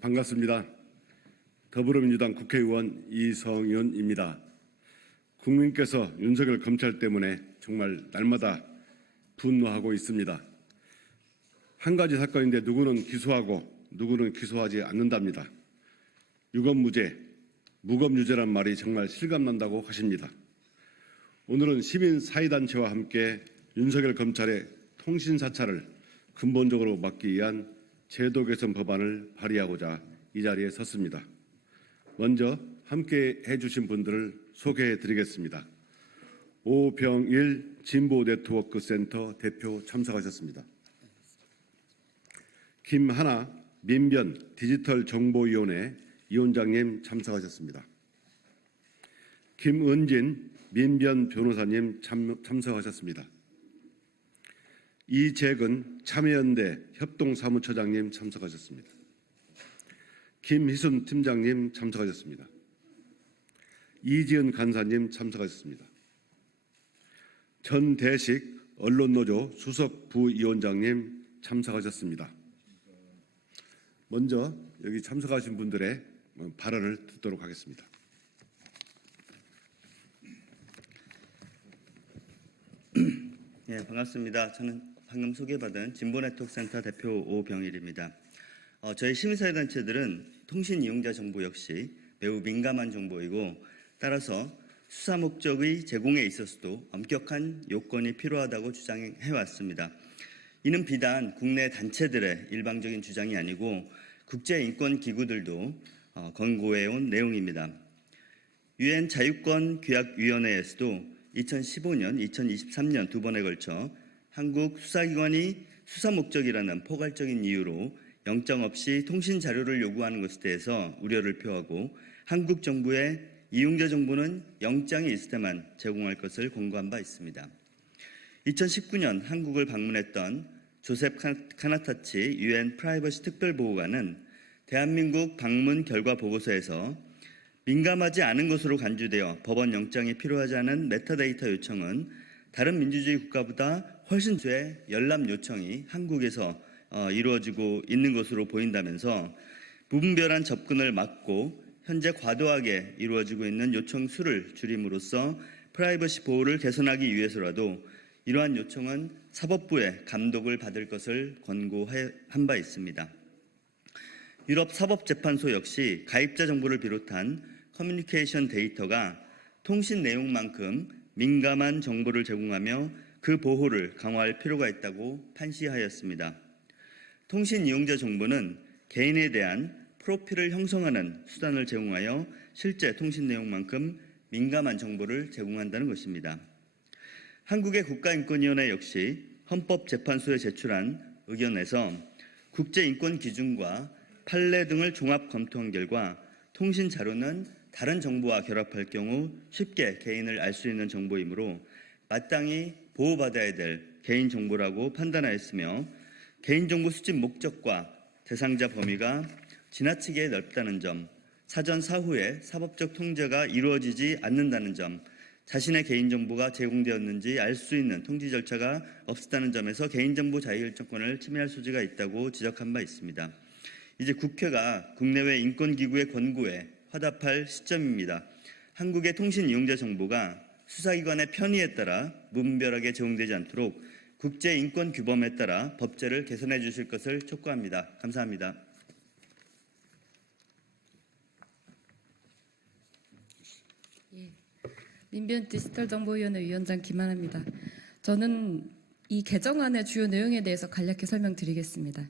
반갑습니다. 더불어민주당 국회의원 이성윤입니다. 국민께서 윤석열 검찰 때문에 정말 날마다 분노하고 있습니다. 한 가지 사건인데 누구는 기소하고 누구는 기소하지 않는답니다. 유검무죄, 무검유죄란 말이 정말 실감난다고 하십니다. 오늘은 시민 사회단체와 함께 윤석열 검찰의 통신사찰을 근본적으로 막기 위한 제도 개선 법안을 발의하고자 이 자리에 섰습니다. 먼저 함께 해주신 분들을 소개해 드리겠습니다. 오병일 진보네트워크센터 대표 참석하셨습니다. 김하나 민변 디지털정보위원회 위원장님 참석하셨습니다. 김은진 민변 변호사님 참석하셨습니다. 이재근 참여연대 협동사무처장님 참석하셨습니다. 김희순 팀장님 참석하셨습니다. 이지은 간사님 참석하셨습니다. 전대식 언론노조 수석 부위원장님 참석하셨습니다. 먼저 여기 참석하신 분들의 발언을 듣도록 하겠습니다. 네, 반갑습니다. 저는 방금 소개받은 진보네트워크센터 대표 오병일입니다. 저희 시민사회단체들은 통신 이용자 정보 역시 매우 민감한 정보이고 따라서 수사 목적의 제공에 있어서도 엄격한 요건이 필요하다고 주장해왔습니다. 이는 비단 국내 단체들의 일방적인 주장이 아니고 국제인권기구들도 권고해온 내용입니다. 유엔 자유권규약위원회에서도 2015년, 2023년 두 번에 걸쳐 한국 수사기관이 수사 목적이라는 포괄적인 이유로 영장 없이 통신 자료를 요구하는 것에 대해서 우려를 표하고 한국 정부의 이용자 정보는 영장이 있을 때만 제공할 것을 권고한 바 있습니다. 2019년 한국을 방문했던 조셉 카나타치 유엔 프라이버시 특별보고관은 대한민국 방문 결과 보고서에서 민감하지 않은 것으로 간주되어 법원 영장이 필요하지 않은 메타데이터 요청은 다른 민주주의 국가보다 훨씬 제 열람 요청이 한국에서 이루어지고 있는 것으로 보인다면서 무분별한 접근을 막고 현재 과도하게 이루어지고 있는 요청 수를 줄임으로써 프라이버시 보호를 개선하기 위해서라도 이러한 요청은 사법부의 감독을 받을 것을 권고한 바 있습니다. 유럽 사법재판소 역시 가입자 정보를 비롯한 커뮤니케이션 데이터가 통신 내용만큼 민감한 정보를 제공하며 그 보호를 강화할 필요가 있다고 판시하였습니다. 통신 이용자 정보는 개인에 대한 프로필을 형성하는 수단을 제공하여 실제 통신 내용만큼 민감한 정보를 제공한다는 것입니다. 한국의 국가인권위원회 역시 헌법재판소에 제출한 의견에서 국제인권 기준과 판례 등을 종합 검토한 결과 통신 자료는 다른 정보와 결합할 경우 쉽게 개인을 알 수 있는 정보이므로 마땅히 보호받아야 될 개인정보라고 판단하였으며 개인정보 수집 목적과 대상자 범위가 지나치게 넓다는 점, 사전 사후에 사법적 통제가 이루어지지 않는다는 점, 자신의 개인정보가 제공되었는지 알 수 있는 통지 절차가 없었다는 점에서 개인정보 자유결정권을 침해할 소지가 있다고 지적한 바 있습니다. 이제 국회가 국내외 인권기구의 권고에 화답할 시점입니다. 한국의 통신 이용자 정보가 수사기관의 편의에 따라 무분별하게 제공되지 않도록 국제인권규범에 따라 법제를 개선해 주실 것을 촉구합니다. 감사합니다. 민변 디지털정보위원회 위원장 김하나입니다. 저는 이 개정안의 주요 내용에 대해서 간략히 설명드리겠습니다.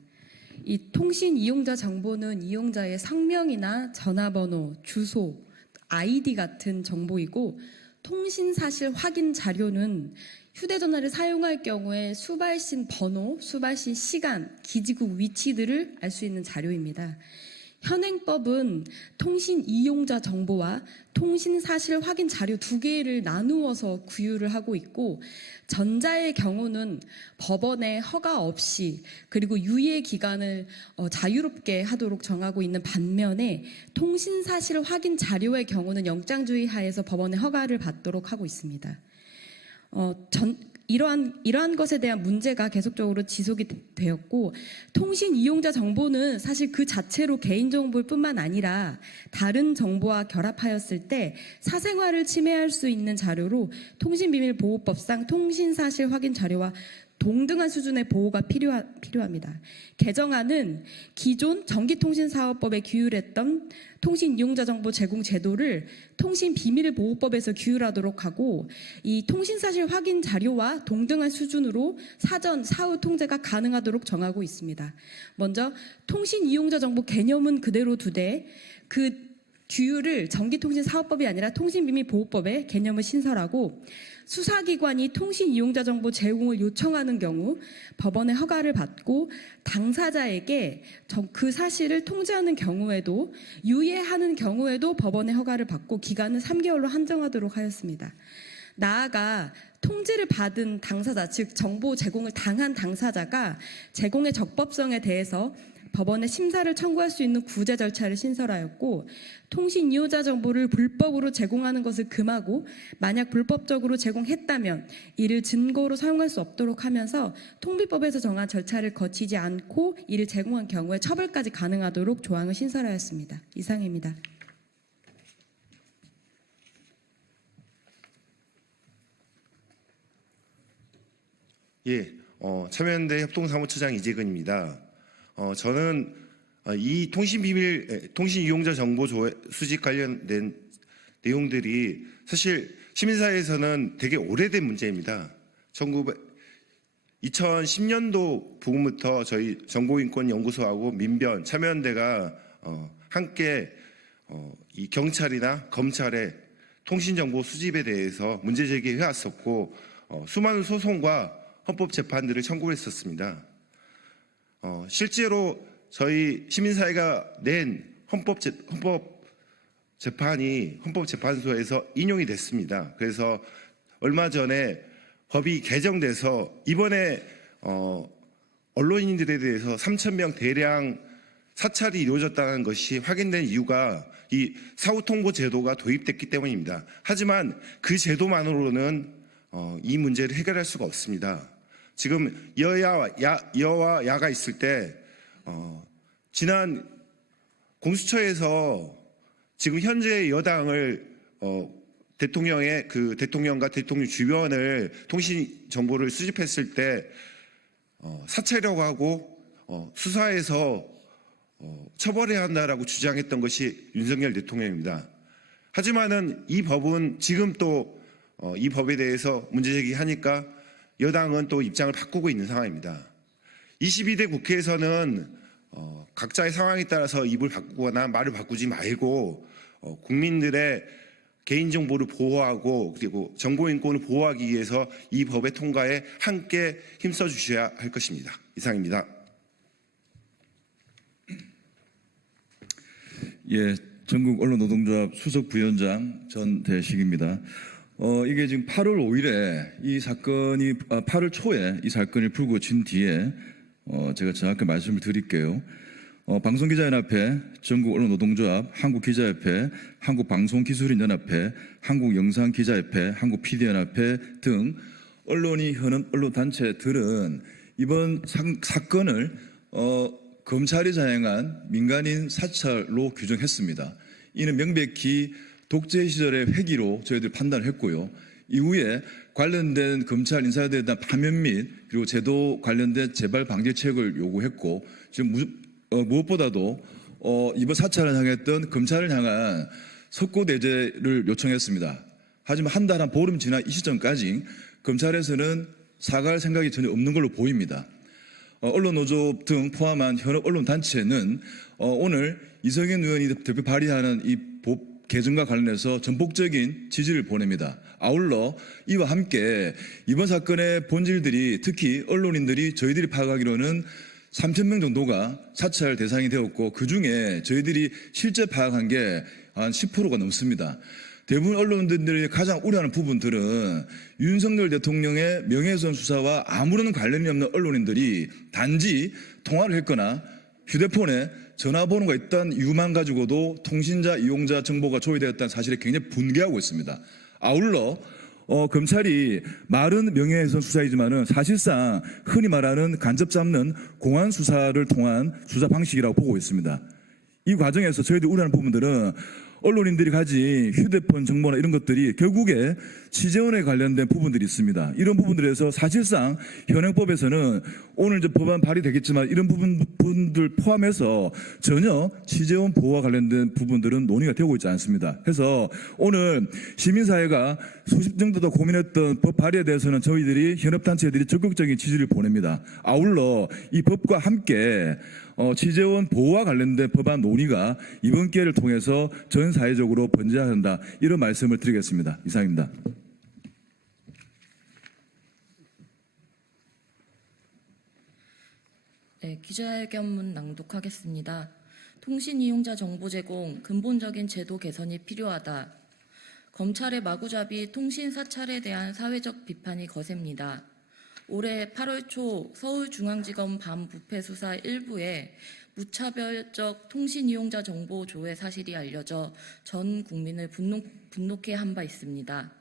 이 통신 이용자 정보는 이용자의 성명이나 전화번호, 주소, 아이디 같은 정보이고 통신 사실 확인 자료는 휴대전화를 사용할 경우에 수발신 번호, 수발신 시간, 기지국 위치들을 알 수 있는 자료입니다. 현행법은 통신 이용자 정보와 통신 사실 확인 자료 두 개를 나누어서 구유를 하고 있고 전자의 경우는 법원의 허가 없이 그리고 유예 기간을 자유롭게 하도록 정하고 있는 반면에 통신 사실 확인 자료의 경우는 영장주의 하에서 법원의 허가를 받도록 하고 있습니다. 이러한 것에 대한 문제가 계속적으로 지속이 되었고, 통신 이용자 정보는 사실 그 자체로 개인정보일 뿐만 아니라 다른 정보와 결합하였을 때 사생활을 침해할 수 있는 자료로 통신비밀보호법상 통신사실 확인 자료와 동등한 수준의 보호가 필요합니다. 개정안은 기존 전기통신사업법에 규율했던 통신 이용자 정보 제공 제도를 통신비밀보호법에서 규율하도록 하고, 이 통신사실 확인 자료와 동등한 수준으로 사전, 사후 통제가 가능하도록 정하고 있습니다. 먼저 통신 이용자 정보 개념은 그대로 두되 그 규율을 전기통신사업법이 아니라 통신비밀보호법에 개념을 신설하고, 수사기관이 통신 이용자 정보 제공을 요청하는 경우 법원의 허가를 받고 당사자에게 그 사실을 통지하는 경우에도, 유예하는 경우에도 법원의 허가를 받고 기간은 3개월로 한정하도록 하였습니다. 나아가 통지를 받은 당사자, 즉 정보 제공을 당한 당사자가 제공의 적법성에 대해서 법원에 심사를 청구할 수 있는 구제 절차를 신설하였고, 통신 이용자 정보를 불법으로 제공하는 것을 금하고, 만약 불법적으로 제공했다면 이를 증거로 사용할 수 없도록 하면서 통비법에서 정한 절차를 거치지 않고 이를 제공한 경우에 처벌까지 가능하도록 조항을 신설하였습니다. 이상입니다. 예, 참여연대 협동사무처장 이재근입니다. 저는 이 통신 이용자 정보 수집 관련된 내용들이 사실 시민사회에서는 되게 오래된 문제입니다. 2010년도 부분부터 저희 정보인권연구소하고 민변, 참여연대가 함께 이 경찰이나 검찰의 통신정보 수집에 대해서 문제 제기해 왔었고, 수많은 소송과 헌법재판들을 청구했었습니다. 실제로 저희 시민사회가 낸 헌법재판소에서 인용이 됐습니다. 그래서 얼마 전에 법이 개정돼서 이번에 언론인들에 대해서 3,000명 대량 사찰이 이루어졌다는 것이 확인된 이유가 이 사후통보 제도가 도입됐기 때문입니다. 하지만 그 제도만으로는 이 문제를 해결할 수가 없습니다. 지금 여와 야가 있을 때 지난 공수처에서 지금 현재 여당을 대통령과 대통령 주변을 통신 정보를 수집했을 때 사찰이라고 하고 수사해서 처벌해야 한다라고 주장했던 것이 윤석열 대통령입니다. 하지만은 이 법은 지금 또 이 법에 대해서 문제 제기하니까 여당은 또 입장을 바꾸고 있는 상황입니다. 22대 국회에서는 각자의 상황에 따라서 입을 바꾸거나 말을 바꾸지 말고 국민들의 개인정보를 보호하고 그리고 정보인권을 보호하기 위해서 이 법의 통과에 함께 힘써 주셔야 할 것입니다. 이상입니다. 예, 전국 언론노동조합 수석 부위원장 전대식입니다. 이게 지금 8월 5일에 이 사건이 8월 초에 이 사건이 불거진 뒤에 제가 정확히 말씀을 드릴게요. 방송기자연합회, 전국언론노동조합, 한국기자협회, 한국방송기술인연합회, 한국영상기자협회, 한국PD연합회 등 언론이 여는 언론단체들은 이번 사건을 검찰이 자행한 민간인 사찰로 규정했습니다. 이는 명백히 독재 시절의 회기로 저희들 판단했고요. 이후에 관련된 검찰 인사들에 대한 파면 및 그리고 제도 관련된 재발 방지책을 요구했고, 지금 무엇보다도 이번 사찰을 향했던 검찰을 향한 석고대죄를 요청했습니다. 하지만 한 달 한 보름 지난 이 시점까지 검찰에서는 사과할 생각이 전혀 없는 걸로 보입니다. 언론노조 등 포함한 현업 언론단체는 오늘 이성윤 의원이 대표 발의하는 이 법 개정과 관련해서 전폭적인 지지를 보냅니다. 아울러 이와 함께 이번 사건의 본질들이, 특히 언론인들이 저희들이 파악하기로는 3,000명 정도가 사찰 대상이 되었고, 그중에 저희들이 실제 파악한 게 한 10%가 넘습니다. 대부분 언론인들이 가장 우려하는 부분들은 윤석열 대통령의 명예훼손 수사와 아무런 관련이 없는 언론인들이 단지 통화를 했거나 휴대폰에 전화번호가 있다는 이유만 가지고도 통신자 이용자 정보가 조회되었다는 사실에 굉장히 분개하고 있습니다. 아울러 검찰이 말은 명예훼손 수사이지만은 사실상 흔히 말하는 간접 잡는 공안 수사를 통한 수사 방식이라고 보고 있습니다. 이 과정에서 저희들이 우려하는 부분들은 언론인들이 가진 휴대폰 정보나 이런 것들이 결국에 취재원에 관련된 부분들이 있습니다. 이런 부분들에서 사실상 현행법에서는 오늘 이제 법안 발의되겠지만 이런 부분들 포함해서 전혀 취재원 보호와 관련된 부분들은 논의가 되고 있지 않습니다. 그래서 오늘 시민사회가 수십 정도 더 고민했던 법 발의에 대해서는 저희들이 현업단체들이 적극적인 지지를 보냅니다. 아울러 이 법과 함께 취재원 보호와 관련된 법안 논의가 이번 기회를 통해서 전 사회적으로 번져야 한다. 이런 말씀을 드리겠습니다. 이상입니다. 네, 기자회견문 낭독하겠습니다. 통신 이용자 정보 제공 근본적인 제도 개선이 필요하다. 검찰의 마구잡이 통신 사찰에 대한 사회적 비판이 거셉니다. 올해 8월 초 서울중앙지검 반부패 수사 일부에 무차별적 통신 이용자 정보 조회 사실이 알려져 전 국민을 분노케 한 바 있습니다.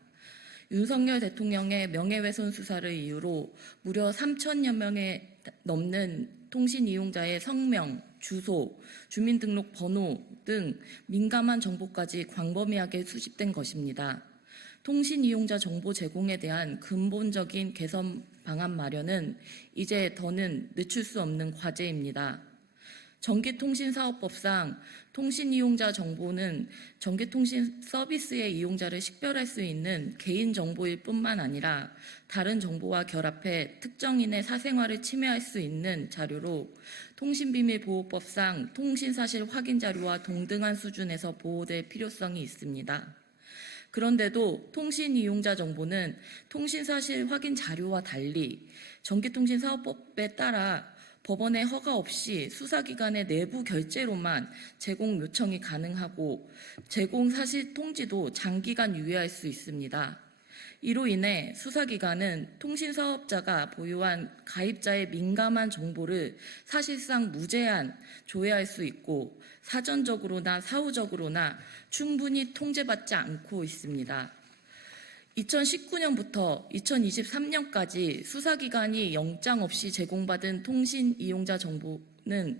윤석열 대통령의 명예훼손 수사를 이유로 무려 3천여 명에 넘는 통신 이용자의 성명, 주소, 주민등록번호 등 민감한 정보까지 광범위하게 수집된 것입니다. 통신 이용자 정보 제공에 대한 근본적인 개선 방안 마련은 이제 더는 늦출 수 없는 과제입니다. 전기통신사업법상 통신 이용자 정보는 전기통신 서비스의 이용자를 식별할 수 있는 개인정보일 뿐만 아니라 다른 정보와 결합해 특정인의 사생활을 침해할 수 있는 자료로 통신비밀보호법상 통신사실 확인 자료와 동등한 수준에서 보호될 필요성이 있습니다. 그런데도 통신 이용자 정보는 통신사실 확인 자료와 달리 전기통신사업법에 따라 법원의 허가 없이 수사기관의 내부 결재로만 제공 요청이 가능하고 제공 사실 통지도 장기간 유예할 수 있습니다. 이로 인해 수사기관은 통신사업자가 보유한 가입자의 민감한 정보를 사실상 무제한 조회할 수 있고 사전적으로나 사후적으로나 충분히 통제받지 않고 있습니다. 2019년부터 2023년까지 수사기관이 영장 없이 제공받은 통신 이용자 정보는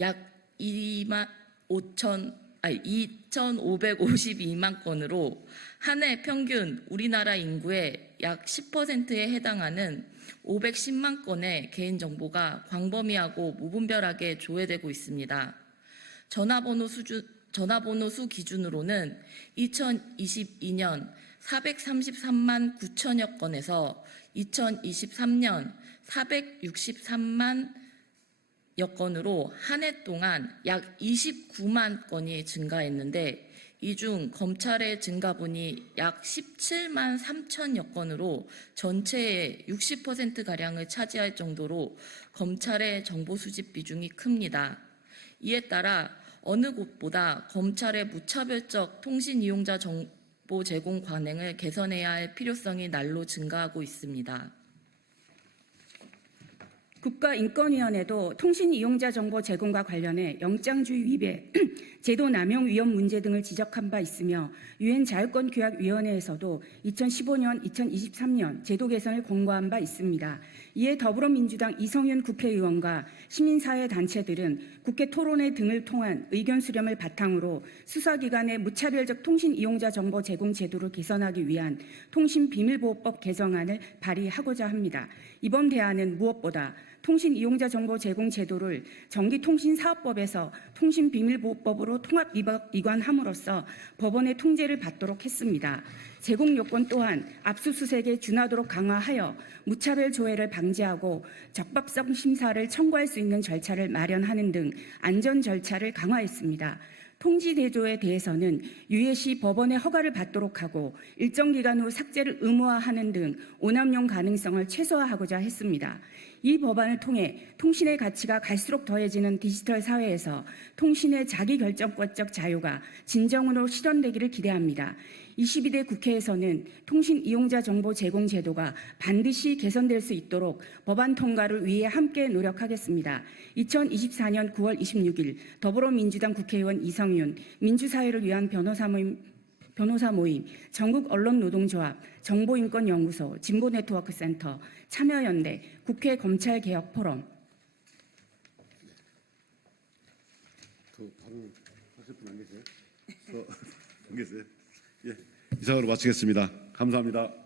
약 2,552만 건으로 한 해 평균 우리나라 인구의 약 10%에 해당하는 510만 건의 개인정보가 광범위하고 무분별하게 조회되고 있습니다. 전화번호 수 기준으로는 2022년 433만 9천여 건에서 2023년 463만여 건으로 한 해 동안 약 29만 건이 증가했는데 이 중 검찰의 증가분이 약 17만 3천여 건으로 전체의 60%가량을 차지할 정도로 검찰의 정보 수집 비중이 큽니다. 이에 따라 어느 곳보다 검찰의 무차별적 통신 이용자 정보 제공 관행을 개선해야 할 필요성이 날로 증가하고 있습니다. 국가인권위원회도 통신 이용자 정보 제공과 관련해 영장주의 위배, 제도 남용 위험 문제 등을 지적한 바 있으며 유엔 자유권규약위원회에서도 2015년, 2023년 제도 개선을 권고한 바 있습니다. 이에 더불어민주당 이성윤 국회의원과 시민사회 단체들은 국회 토론회 등을 통한 의견 수렴을 바탕으로 수사기관의 무차별적 통신 이용자 정보 제공 제도를 개선하기 위한 통신비밀보호법 개정안을 발의하고자 합니다. 이번 대안은 무엇보다 통신 이용자 정보 제공 제도를 전기통신사업법에서 통신비밀보호법으로 통합 이관함으로써 법원의 통제를 받도록 했습니다. 제공 요건 또한 압수수색에 준하도록 강화하여 무차별 조회를 방지하고 적법성 심사를 청구할 수 있는 절차를 마련하는 등 안전 절차를 강화했습니다. 통지 대조에 대해서는 유예 시 법원의 허가를 받도록 하고 일정 기간 후 삭제를 의무화하는 등 오남용 가능성을 최소화하고자 했습니다. 이 법안을 통해 통신의 가치가 갈수록 더해지는 디지털 사회에서 통신의 자기결정권적 자유가 진정으로 실현되기를 기대합니다. 22대 국회에서는 통신 이용자 정보 제공 제도가 반드시 개선될 수 있도록 법안 통과를 위해 함께 노력하겠습니다. 2024년 9월 26일 더불어민주당 국회의원 이성윤, 민주사회를 위한 변호사 모임 변호사 모임, 전국 언론노동조합, 정보인권연구소, 진보네트워크센터, 참여연대, 국회 검찰개혁 포럼. 이상으로 마치겠습니다. 감사합니다.